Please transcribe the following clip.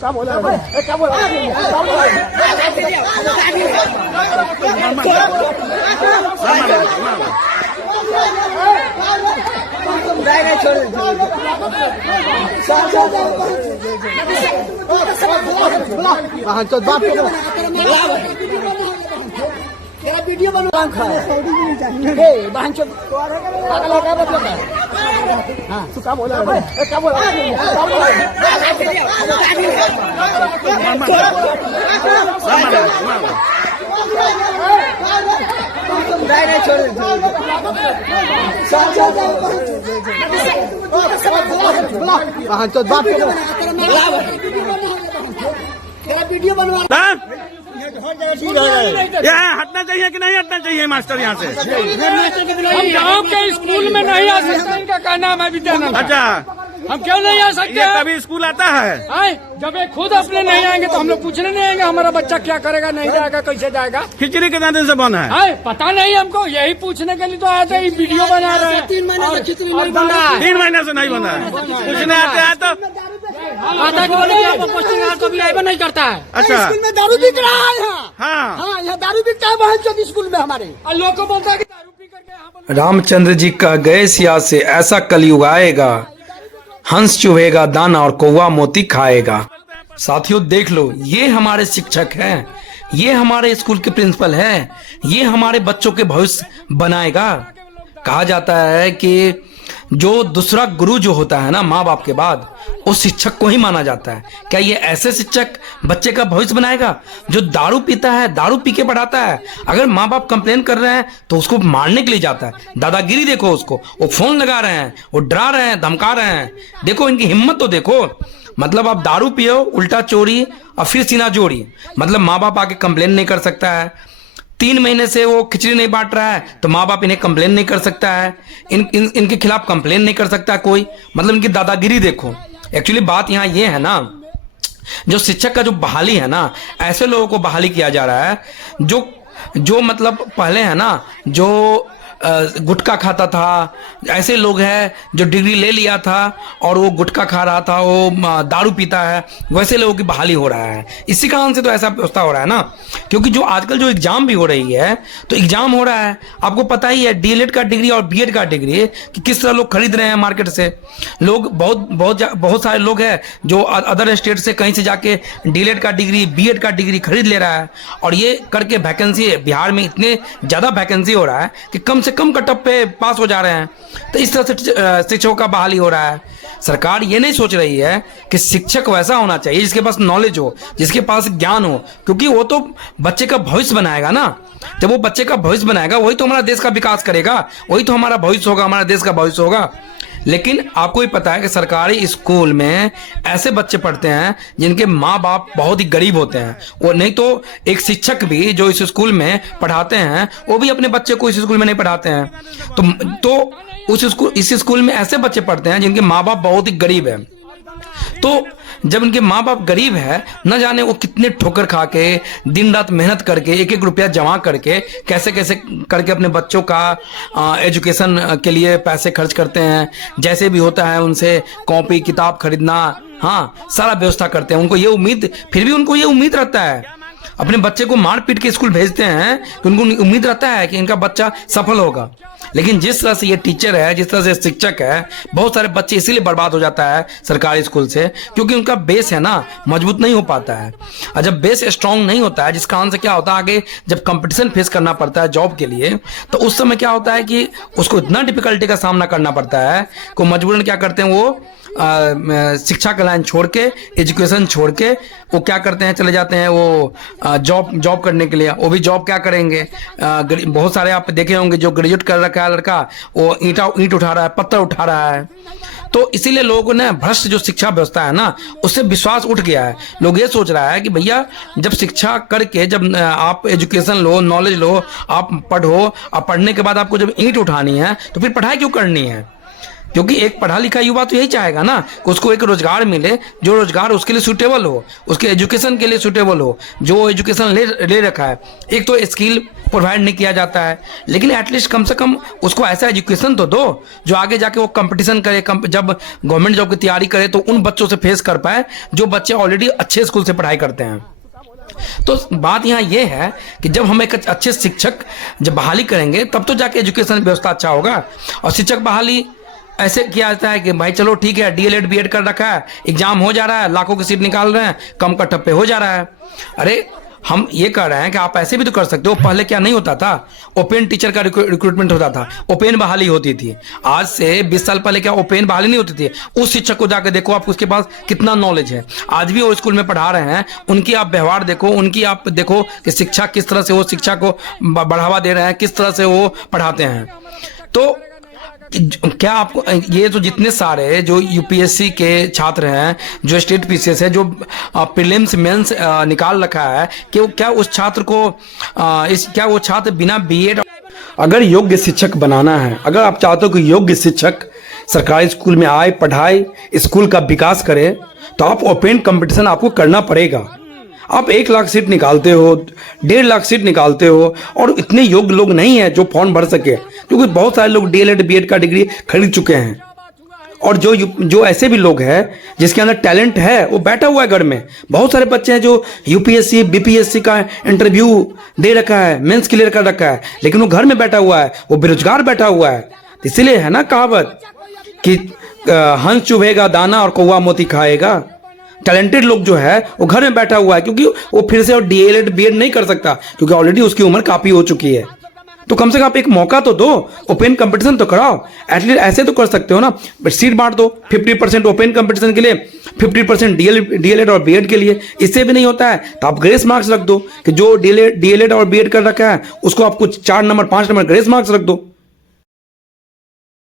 क्या बोला क्या बोला वीडियो बनवा क्या बोला क्या बोला वीडियो बनवा यहाँ हटना चाहिए कि नहीं हटना चाहिए मास्टर यहाँ से? हम गाँव के स्कूल में नहीं आ सकते। इनका क्या नाम है विद्यानंद? अच्छा, हम क्यों नहीं आ सकते? ये कभी स्कूल आता है? जब ये खुद अपने नहीं आएंगे तो हम लोग पूछने नहीं आएंगे हमारा बच्चा क्या करेगा, नहीं जाएगा, कैसे जाएगा। खिचड़ी कितना दिन से बंद है? पता नहीं हमको, यही पूछने के लिए तो आए थे। वीडियो बना रहे हैं। 3 महीने से खिचड़ी नहीं बना है। 3 महीने से नहीं बना है। पूछने आते हैं तो पोस्टिंग नहीं करता है। अच्छा, स्कूल में दारू बिक रहा है यहाँ। हाँ यहाँ दारू बिकता है बहुत स्कूल में हमारे। लोग को बोलता है कि दारू पी करके रामचंद्र जी का गए सिया से ऐसा कलयुग आएगा, हंस चुभेगा दाना और कौवा मोती खाएगा। साथियों देख लो, ये हमारे शिक्षक हैं, ये हमारे स्कूल के प्रिंसिपल हैं, ये हमारे बच्चों के भविष्य बनाएगा। कहा जाता है कि जो दूसरा गुरु जो होता है ना माँ बाप के बाद, उस शिक्षक को ही माना जाता है। क्या ये ऐसे शिक्षक बच्चे का भविष्य बनाएगा जो दारू पीता है, दारू पी के पढ़ाता है? अगर माँ बाप कंप्लेन कर रहे हैं तो उसको मारने के लिए जाता है। दादागिरी देखो उसको, वो फोन लगा रहे हैं, वो डरा रहे हैं, धमका रहे हैं। देखो इनकी हिम्मत तो देखो। मतलब आप दारू पियो, उल्टा चोरी और फिर सीना जोड़ी। मतलब माँ बाप आके कंप्लेन नहीं कर सकता है। 3 महीने से वो खिचड़ी नहीं बांट रहा है तो माँ बाप इन्हें कंप्लेन नहीं कर सकता है। इनके खिलाफ कंप्लेन नहीं कर सकता कोई। मतलब इनकी दादागिरी देखो। एक्चुअली बात यहाँ ये है ना, जो शिक्षक का जो बहाली है ना, ऐसे लोगों को बहाली किया जा रहा है जो मतलब पहले है ना, जो गुटखा खाता था। ऐसे लोग हैं जो डिग्री ले लिया था और वो गुटखा खा रहा था, वो दारू पीता है। वैसे लोगों की बहाली हो रहा है। इसी कारण से तो ऐसा व्यवस्था हो रहा है ना, क्योंकि जो आजकल जो एग्जाम भी हो रही है, तो एग्जाम हो रहा है, आपको पता ही है डीएलएड का डिग्री और बीएड का डिग्री कि किस तरह लोग खरीद रहे हैं मार्केट से। लोग बहुत सारे लोग हैं जो अदर स्टेट से कहीं से जाके डीएलएड का डिग्री, बीएड का डिग्री खरीद ले रहा है। और ये करके वैकेंसी बिहार में इतने ज्यादा वैकेंसी हो रहा है कि कम से कम कटअप पे पास हो जा रहे हैं। तो इस तरह से शिक्षकों का बहाली हो रहा है। सरकार ये नहीं सोच रही है कि शिक्षक वैसा होना चाहिए जिसके पास नॉलेज हो, जिसके पास ज्ञान हो, क्योंकि वो तो बच्चे का भविष्य बनाएगा ना। जब वो बच्चे का भविष्य बनाएगा वही तो हमारा देश का विकास करेगा, वही तो हमारा भविष्य होगा, हमारा देश का भविष्य होगा। लेकिन आपको ही पता है कि सरकारी स्कूल में ऐसे बच्चे पढ़ते हैं जिनके माँ बाप बहुत ही गरीब होते हैं। वो नहीं तो एक शिक्षक भी जो इस स्कूल में पढ़ाते हैं वो भी अपने बच्चे को इस स्कूल में नहीं पढ़ाते हैं। तो इस स्कूल में ऐसे बच्चे पढ़ते हैं जिनके माँ बाप बहुत ही गरीब है। तो जब उनके माँ बाप गरीब है, न जाने वो कितने ठोकर खा के दिन रात मेहनत करके 1-1 रुपया जमा करके कैसे कैसे करके अपने बच्चों का एजुकेशन के लिए पैसे खर्च करते हैं। जैसे भी होता है उनसे कॉपी किताब खरीदना, हाँ सारा व्यवस्था करते हैं। उनको ये उम्मीद, फिर भी उनको ये उम्मीद रहता है, अपने बच्चे को मार पीट के स्कूल भेजते हैं तो उनको उम्मीद रहता है कि इनका बच्चा सफल होगा। लेकिन जिस तरह से ये टीचर है, जिस तरह से शिक्षक है, बहुत सारे बच्चे इसीलिए बर्बाद हो जाता है सरकारी स्कूल से, क्योंकि उनका बेस है ना मजबूत नहीं हो पाता है। और जब बेस स्ट्रांग नहीं होता है, जिस कारण से क्या होता है आगे जब कंपटीशन फेस करना पड़ता है जॉब के लिए, तो उस समय क्या होता है कि उसको इतना डिफिकल्टी का सामना करना पड़ता है को मजबूरन क्या करते हैं वो शिक्षा का लाइन छोड़ के, एजुकेशन छोड़ के वो क्या करते हैं, चले जाते हैं वो जॉब करने के लिए। वो भी जॉब क्या करेंगे, बहुत सारे आप देखे होंगे जो ग्रेजुएट कर रखा है लड़का, वो ईंट उठा रहा है, पत्थर उठा रहा है। तो इसीलिए लोगों ने भ्रष्ट जो शिक्षा व्यवस्था है ना, उससे विश्वास उठ गया है। लोग ये सोच रहा है कि भैया जब शिक्षा करके, जब आप एजुकेशन लो, नॉलेज लो, आप पढ़ो, और पढ़ने के बाद आपको जब ईंट उठानी है तो फिर पढ़ाई क्यों करनी है। क्योंकि एक पढ़ा लिखा युवा तो यही चाहेगा ना कि उसको एक रोजगार मिले, जो रोजगार उसके लिए सूटेबल हो, उसके एजुकेशन के लिए सूटेबल हो, जो एजुकेशन ले रखा है। एक तो स्किल प्रोवाइड नहीं किया जाता है, लेकिन एटलीस्ट कम से कम उसको ऐसा एजुकेशन तो दो जो आगे जाके वो कंपटीशन करे, जब गवर्नमेंट जॉब की तैयारी करे तो उन बच्चों से फेस कर पाए जो बच्चे ऑलरेडी अच्छे स्कूल से पढ़ाई करते हैं। तो बात यहाँ ये है कि जब हम एक अच्छे शिक्षक जब बहाली करेंगे तब तो जाके एजुकेशन व्यवस्था अच्छा होगा। और शिक्षक बहाली ऐसे किया जाता है कि भाई चलो ठीक है, डीएलएड बीएड कर रखा है, एग्जाम हो जा रहा है, लाखों की सीट निकाल रहे हैं, कम कट पे हो जा रहा है। अरे हम ये कह रहे हैं कि आप ऐसे भी तो कर सकते हो। पहले क्या नहीं होता था, ओपन टीचर का रिक्रूटमेंट होता था, ओपन बहाली होती थी। आज से 20 साल पहले क्या ओपन बहाली नहीं होती थी? उस शिक्षक को जाकर देखो आप, उसके पास कितना नॉलेज है। आज भी वो स्कूल में पढ़ा रहे हैं, उनकी आप व्यवहार देखो, उनकी आप देखो कि शिक्षा किस तरह से वो शिक्षा को बढ़ावा दे रहे हैं, किस तरह से वो पढ़ाते हैं। तो क्या आपको ये जो जितने सारे जो यूपीएससी के छात्र हैं, जो स्टेट पीसीएस है, जो प्रीलिम्स मेंस निकाल रखा है, कि क्या उस छात्र को क्या वो छात्र बिना बीएड, अगर योग्य शिक्षक बनाना है, अगर आप चाहते हो कि योग्य शिक्षक सरकारी स्कूल में आए, पढ़ाए, स्कूल का विकास करे, तो आप ओपन कंपटीशन आपको करना पड़ेगा। आप 1 लाख सीट निकालते हो, 1.5 लाख सीट निकालते हो, और इतने योग्य लोग नहीं है जो फॉर्म भर सके, क्योंकि बहुत सारे लोग डीएलएड बीएड का डिग्री खरीद चुके हैं। और जो ऐसे भी लोग हैं जिसके अंदर टैलेंट है, वो बैठा हुआ है घर में। बहुत सारे बच्चे हैं जो यूपीएससी बीपीएससी का इंटरव्यू दे रखा है, मेंस क्लियर कर रखा है, लेकिन वो घर में बैठा हुआ है, वो बेरोजगार बैठा हुआ है। इसीलिए है ना कहावत कि हंस चुभेगा दाना और कौवा मोती खाएगा। टैलेंटेड लोग जो है वो घर में बैठा हुआ है, क्योंकि वो फिर से डीएलएड बीएड नहीं कर सकता, क्योंकि ऑलरेडी उसकी उम्र काफी हो चुकी है। तो कम से कम आप एक मौका तो दो, ओपन कंपटीशन तो कराओ। एटलीस्ट ऐसे तो कर सकते हो ना, सीट बांट दो, 50% ओपन कंपटीशन के लिए, 50% डीएलएड और बीएड के लिए। इससे भी नहीं होता है तो आप ग्रेस मार्क्स रख दो कि जो डीएलएड और बीएड कर रखा है उसको आपको 4 नंबर 5 नंबर ग्रेस मार्क्स रख दो।